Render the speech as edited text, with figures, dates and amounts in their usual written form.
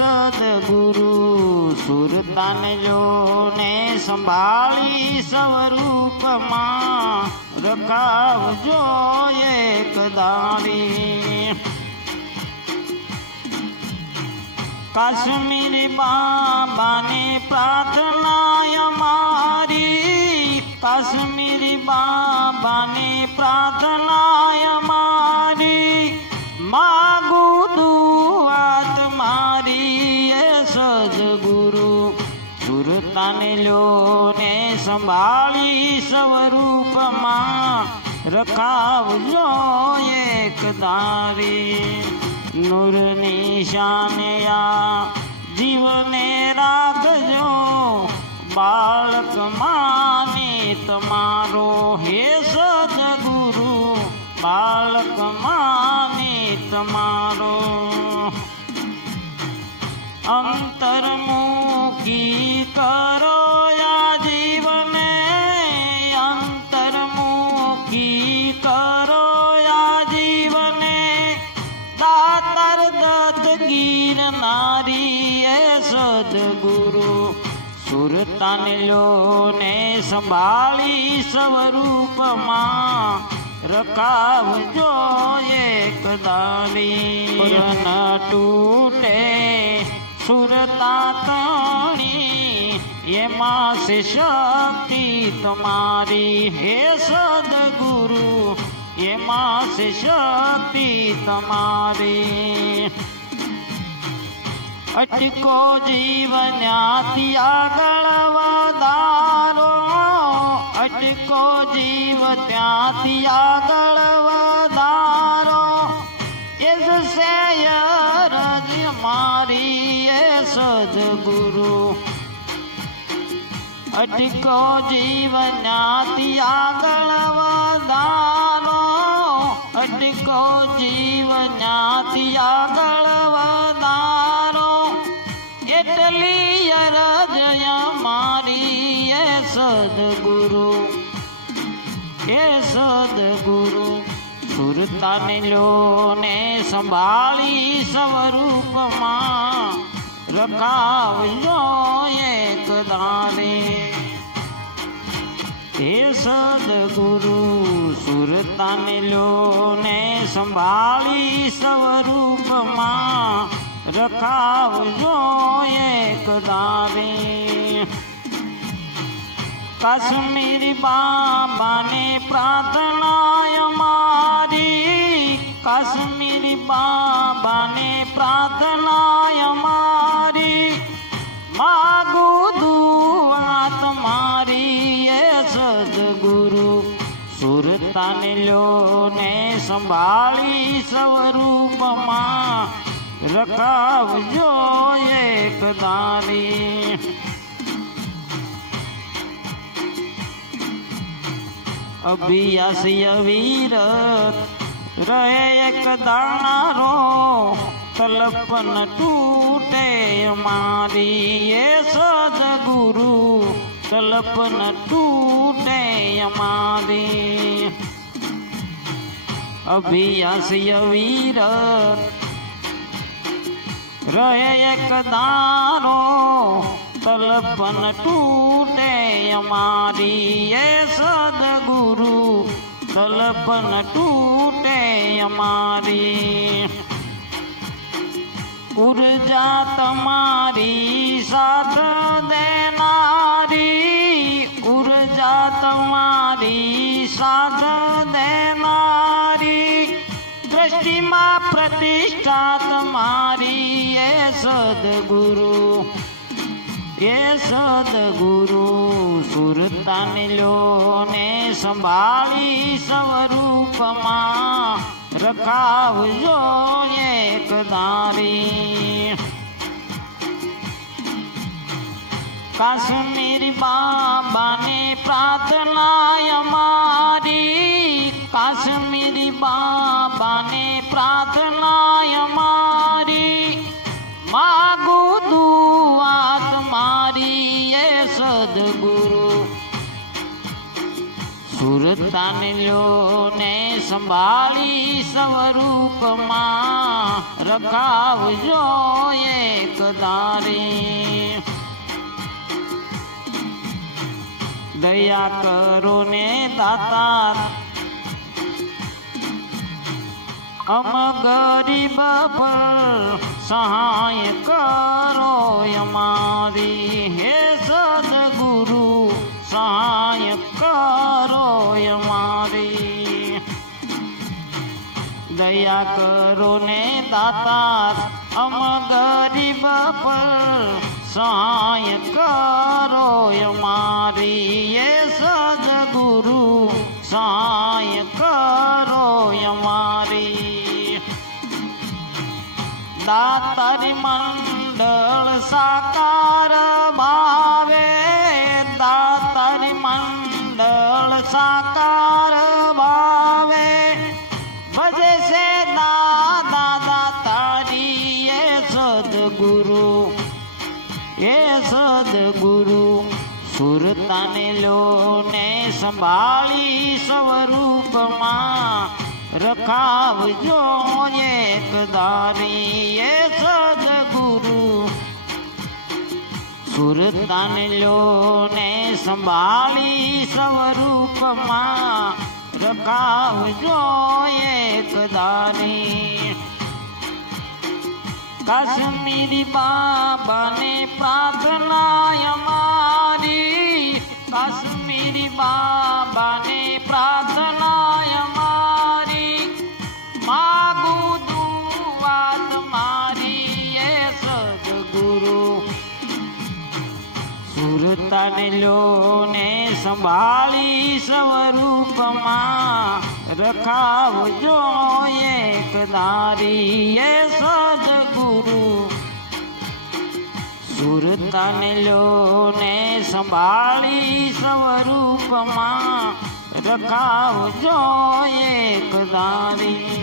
સદગુરુ સુરતાને જો ને સંભાળી સ્વરૂપમાં રખાવજો એક દાડી. કાશ્મીરી બાબાની પ્રાર્થના અમારી, કાશ્મીરી બાબાની પ્રાર્થના અમારી, માગું દુઆ તમારી એ સદગુરુ સુરતાને લો ને સંભાળી સ્વરૂપમાં રખાવજો એક દારી. નૂરની શાનયા જીવને રાખજો, બાળક માની તમારો હે સદગુરુ, બાળક માની તમારો. અંતર્મુખી કરો આ જીવને, અંતર્મુખી કરો આ જીવને, દાતાર દત્ત ગીરનારી એ સદગુરુ સુરતાને લો ને સંભાળી સ્વરૂપમાં રખાવજો એક દાડી. ન તૂટે સુરતા તણી એમાં છે શક્તિ તમારી હે સદગુરુ, એમાં છે શક્તિ તમારી. અટકો જીવન્યાથી આગળ વધારો, અટકો જીવ ત્યાંથી આગળ વધારો, એ જ શેરજ મારી એ સદગુરુ. અટકો જીવન્યાથી આગળ વધારો, અટકો જીવન્યાથી આગળ વધારો, એટલી અરજ મારી એ સદગુરુ, એ સદગુરુ સુરતાને લો ને સંભાળી સ્વરૂપમાં રખાવજો એક દાડી. હે સદગુરુ સુરતાને લો ને સંભાળી સ્વરૂપમાં રખાવજો એક દાડી. કાશ્મીરી બાબાની પ્રાર્થના અમારી, કાશ્મીરી બાબાની પ્રાર્થના અમારી, માગું દુઆ તમારી એ સદગુરુ સુરતાને લો ને સંભાળી સ્વરૂપમાં રખાવજો એક દાડી. અભિયાસી અવિરત રહે એક દાણારો, કલ્પન તૂટે અમારી એ સદગુરુ, કલ્પન તૂટે અમારી. અભિયાસી અવિરત રહે એક દાણો, કલ્પન તૂટે અમારી એ સદગુરુ, કલ્પન તૂટે અમારી. ઉર્જા તમારી સાથ દેનારી, ઉર્જા તમારી સાથ દેનારી, દ્રષ્ટિમાં પ્રતિષ્ઠા તમારી એ સદગુરુ, એ સદગુરુ સુરતાને લો ને સંભાળી સ્વરૂપમાં રખાવજો એક દાડી. કાશ્મીરી બાબાની પ્રાર્થના અમારી, કાશ્મીરી બાબાની પ્રાર્થના અમારી, માગું દુઆ તમારી એ સદગુરુ સુરતાને લો ને સંભાળી સ્વરૂપમાં રખાવજો એક ધારી દયા કરો ને દાતા અમ ગરીબ પર સહાય કરો અમારી હે સદગુરુ સહાય કરો અમારી દયા કરો ને દાતા અમ ગરીબ પર સહાય કરો અમારી એ સદગુરુ સહાય કરો અમારી દાતારી મંડળ સાકાર ભાવે દાતારી મંડળ સાકાર ભાવે ભજે છે દાદા દાતારી એ સદગુરુ એ સદગુરુ સુરતાને લોને સંભાળી સ્વરૂપમાં રખાવજો એક દારી એ સદગુરુ સુરતાને લોને સંભાળી સ્વરૂપમાં રખાવજો એક દારી કાશ્મીરી બાબાને પ્રાર્થના અમારી કાશ્મીરી બાબાને પ્રાર્થના અમારી માગું દુઆ તમારી એ સદગુરુ સુરતાને લોને સંભાળી સ્વરૂપમાં રખાવજો એક દારી એ સદગુરુ સુરતાને લોને સંભાળી સ્વરૂપમાં રખાવજો એક દારી